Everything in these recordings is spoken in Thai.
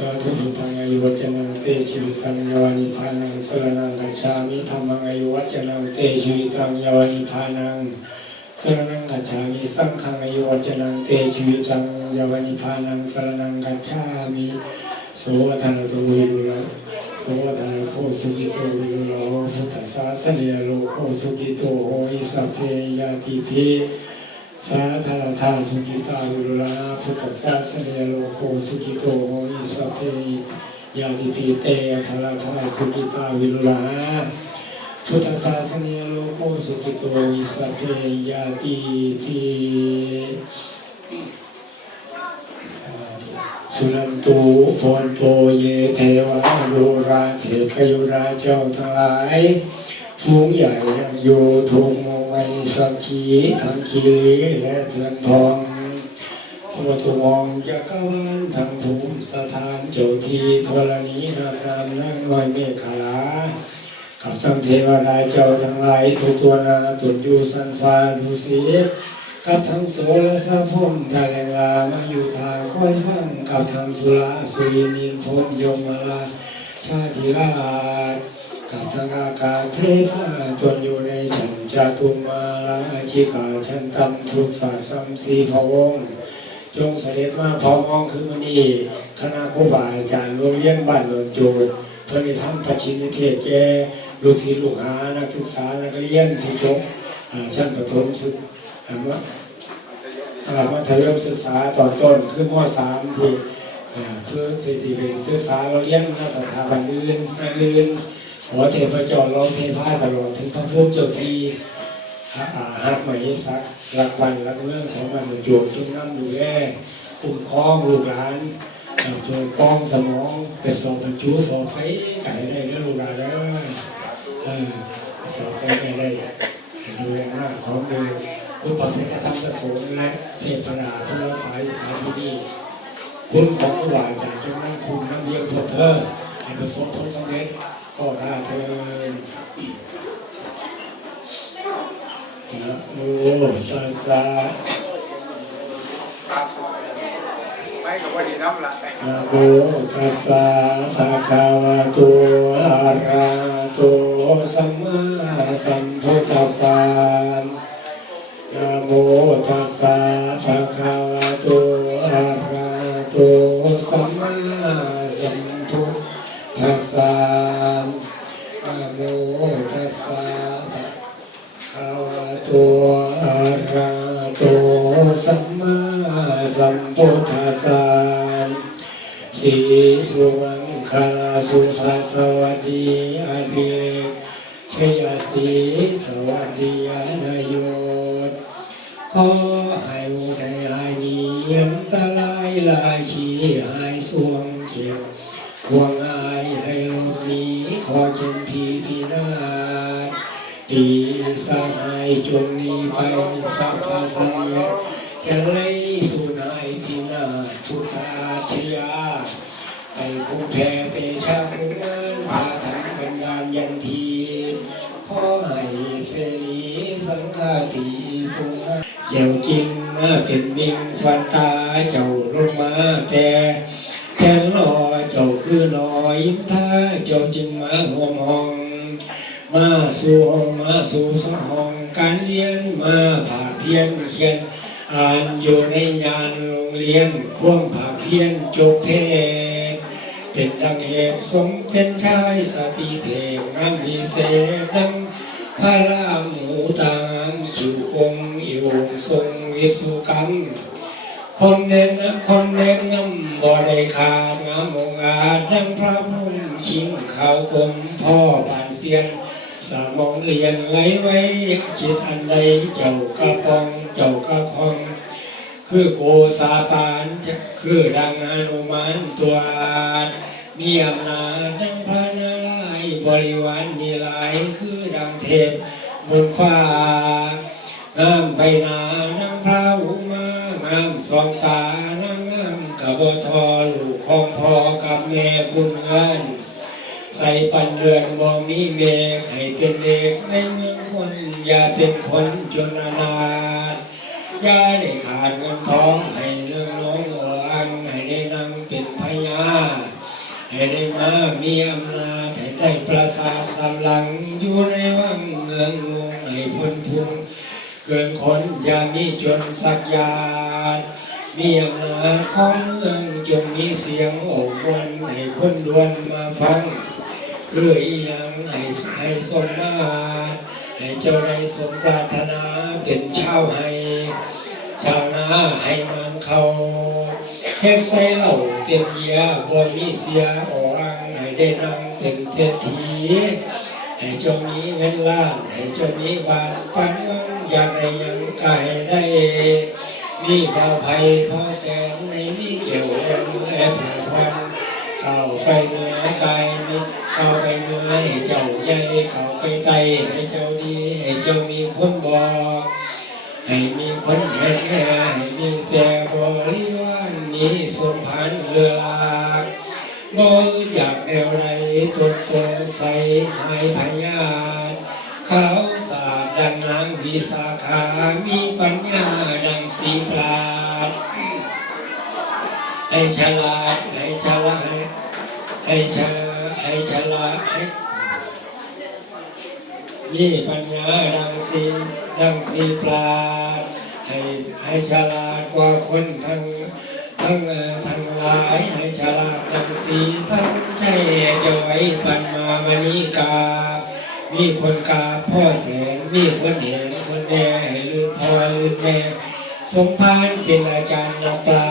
สาธุพุทธังอายุวัจนังเตชีวิตังยาวานิพานังสรนังกัจฉามิธรรมังอายุวัจนังเตชีวิตังยาวานิพานังสรนังกัจฉามิสังฆังอายุวัจนังเตชีวิตังยาวานิพานังสรนังกัจฉามิโสธนตุวิรุลโสธนโคสุกิโตวิรุลโหพุทธศาสเนยโลโคสุกิโตโหอิสัพเพยาติภิสาธารธาสุกิตาวิรุลาพุทธศาสเนโลโกสุกิโตโหอิ สพเพยาติปีเตธารธาสุกิตาวิรุลาพุทธศาสเนโลโกสุกิโตอิสพเพยาติปีสุนันตุพนโตเยเทวะโลราเถพยุราเจ้าทั้งหลายฟูงใหญ่อยู่ทุกโมไมสักขีทั้งคีและเถือนทอง พระทุมองจักวาลทั้งภูมิสถานเจ้าที่ธรณีนานามนั่งน้อยเมฆขลากับทั้งเทวดาเจ้าทั้งหลายทุกตัวนาตุนอยู่สันฟ้าดูสีกับทั้งโสและสะพมทะเลลามาอยู่ทางค่อนข้างกับทั้งสุราสุรินินพรมยมมาลาชาติราชกับทางอากาศเทพาจนอยู่ในฉันจตุมาลาชิกาฉันตำทุกศาสตร์สัมสีพระองค์ จงเสด็จมาพร้อมมองขึ้นมานี้คณะครูบาอาจารย์โรงเรียนบ้านหลวงโจดเพื่อนทำประชินเทศแกลูกศิษย์ลูกหานักศึกษานักเรียนที่จบชั้นประถมศึกอ่าว่ามัธยมศึกษาตอนต้นคือม .3 ที่เพื่อสิทธิไปศึกษาเราเรียนณสถาบันอื่นอันอื่นขอเทพเจ้าเราเทพาตลอดถึงพระพุทธเจ้าที่อาหักไหม่สัก รักวันรักเรื่องของมันโยมจงนั่งดูแลคุ้มครองลูกหลานจงป้องสมองไปสอบบรรจุสอบใส่ไก่ได้เด้อลูกหลานเด้อเออสอบใส่ได้ได้ดูแลหน้าของเดิมคุณปฏิปธรรมประสงค์และเทพนาผู้รักษาอยู่ทางที่นี่คุณของผู้ว่าจากจงนั่งคุณนั่งเยี่ยมเธอให้ประสบผลสำเร็จก็ได้เทิน นะโมตัสสะไม่กับว่าดีน้ำละโมตัสสะภะคะวะโตอะระหะโตสัมมาสัมพุทธัสสะนะโมตัสสะภะคะวะโตอะระหะโตสัมมาสัมพุทธัสสะนะโมตัสสะภะคะวะ ตุอะระหะโตสัมมาสัมพุทธัสสะสีสุวังคาสุภาสวัสดีอาเบียชยสีสวัสดีอนายุตขอให้อุทัยหายเนียมตะลายลายชีหายสวงเขียวควงอายให้โลกนี้ขอเช่นพีพีนาศปี จงนีไปสัพพะสัญญาจะไล่สู่นายพินาศพุทธาชยาไปผู้แผ่เตชะมุงานพาทันบันดาลยันทีขอให้เสนีสังฆาติฟุงเจ้าจริงมาเป็นมิงฟันตาเจ้าลงมาแต่แทนลอยเจ้าคือลอยท่าเจ้าจึงมาหัวมอง มาสู่ห้องมาสู่สห้อง การเรียนมาผาเพียนเขียนอ่านอยู่ในยานโรงเรียนควงผาเพียนจบเพศเป็นดังเหตุสมเป็นชายสติเพลงงามมีเสดังพระรามหมูตามชิวคงอิวงทรงวิสุกรรมคนเด่นคนเด่นน้ำบ่ได้ขาดงามองอาจดังพระพุ่มชิงเขาคมพ่อผ่านเสียน สมองเรียนไหลไว้จิตอันใดเจ้ากระปองเจ้ากระคอง คือโกสาปานจะคือดังอนุมานตัวอาจมีอำนาจดังพระนารายบริวารมีหลายคือดังเทพบนฟ้างามใบหนานางพระอุมางามสองตานางงามกระบทอลูกของพ่อกับแม่คุณเงิน ใส่ปันเดือนบ่มีเมฆให้เป็นเด็กในเมืองคนอย่าเป็นคนจนอนาถอย่าได้ขาดเงินทองให้เรื่องน้องหวังให้ได้นั่งเป็นพยาให้ได้มามีอำนาจให้ได้ประสาทสำลังอยู่ในวังเมืองลวงให้พ้นทุกข์เกินคนอย่ามีจนสักยาดมีอำนาจของเมืองจงมีเสียงโอ้วันให้คนดวนมาฟัง คืออีหยังให้ให้สมมาให้เจ้าได้สมปรารถนาเป็นชาวให้ชาวนาให้มันเขาเฮ็ดใส่เหล่าเต็มเยียบ่มีเสียอรังให้ได้นั่งเป็นเศรษฐีให้เจ้ามีเงินล้านให้เจ้ามีบ้านปันอยากได้ยังก็ให้ได้มีเบาภัยพอแสนในมีเกี่ยวแรงและผ่าพันเข้าไปเหนือกายมิ เข้าไปเหนือให้เจ้าใหญ่เข้าไปไตให้เจ้าดีให้เจ้ามีคนบอกให้มีคนเห็นให้มีแต่บริวารนี้สมพันเรือลากบ่อยากแนวใดตดตนใส่หายพยาธเขาสาดดังนางวิสาขามีปัญญาดังสีปราดให้ฉลาดให้ฉลาดให้ฉลาด ให้ฉลาดมีปัญญาดังสีดังสีปราให้ให้ฉลาดกว่าคนทั้งทั้งทั้งหลายให้ฉลาดดังสีทั้งใจจะไว้ปัญมามณีกา มีคนกาพ่อแสนมีคนเห็นคนแน่ให้ลืมพ่อลืมแม่สมภารเป็นอาจารย์นักปรา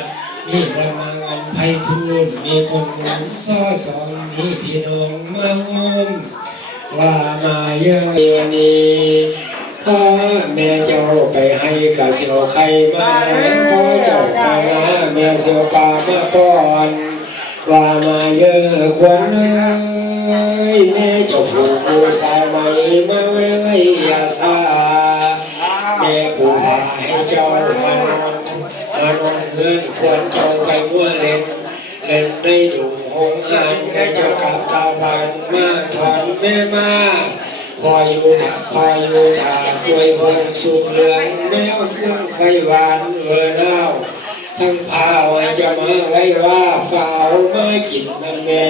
ชญ์ มีประมังอันไพฑูรย์มีคนหนุนซ้อสอนมีพี่น้องมามุมว่ามาเยอะวันนี้พ่อแม่เจ้าไปให้กะเสียวไข่มาพ่อเจ้าไปหาแม่เสียวปามาก่อนว่ามาเยอะควรเอ้ยแม่เจ้าผูกผูสายไหมมาไว้ เจ้ากับตาบานมาถอนแม่มาพออยู่ถักพออยู่ถากล้วยพงสุกเหลืองแมวเฟื่องไฟหวานเออเน่าทั้งพาไว้จะมาไว้ว่าฝ้าวมากินน้ำแม่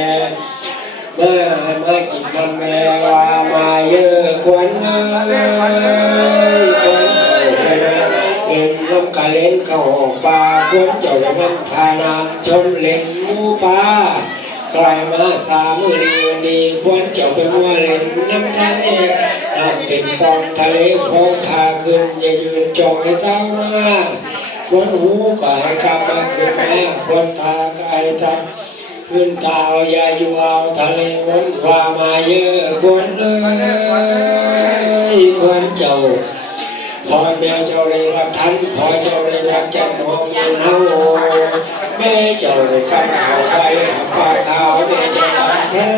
เมื่อมากินน้ำแม่ว่ามาเยอะควรเอ้ นลมกะเล่นเข้าออกป่าควรเจ้ามันทาน้ำชมเล่นหมูป่ากลายมาสามมือดีวันดีควรเจ้าไปมัวเล่นน้ำทะเลน้ำเป็นกองทะเลฟองพาขึ้นอย่ายืนจ้องให้เจ้ามาควรหูก็ให้กลับมาขึ้นมาควรตาก็ให้ทับขึ้นตาอย่าอยู่เอาทะเลวนว่ามาเยอะควรเลยควรเจ้า พอแม่เจ้าได้รับทันพอเจ้าได้รับจันทร์หอมเงินเฮาแม่เจ้าได้ฟังข่าวไปหาปลาขาวแม่เจ้าทำแท้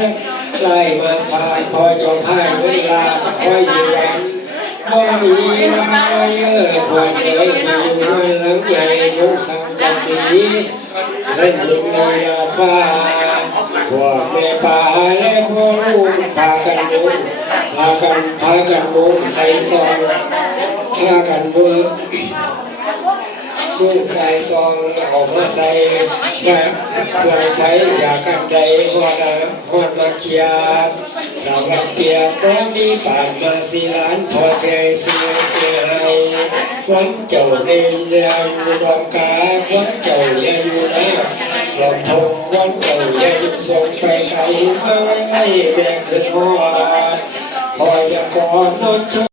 ไล่มาผ่านพอเจ้าพายเงินลาคอยอยู่วันบ่มีมาเยอะควรเลยมาอยู่ด้วยหลังใหญ่ยุงสังกะสีเล่นยิงในดาฟ้าพวกแม่ป่าและพวกลูกพากันยุงพากันพากันมุงใส่ซอง ถ้ากันเมื่อมุ่งใส่ซองออกมาใส่แบบเครื่องไฟอยากกันใดหอดอะหอมาเกียบสาวรับเปียก็มีปานมาสีล้านพอเสียเสียเสียให้วันเจ้าในเรื่องดอมกาวันเจ้าอย่าอยู่นะดอมทงวันเจ้าอย่าอยู่ส่งไปไกลมาไว้ให้แบกขึ้นหอดพอยากอดนอน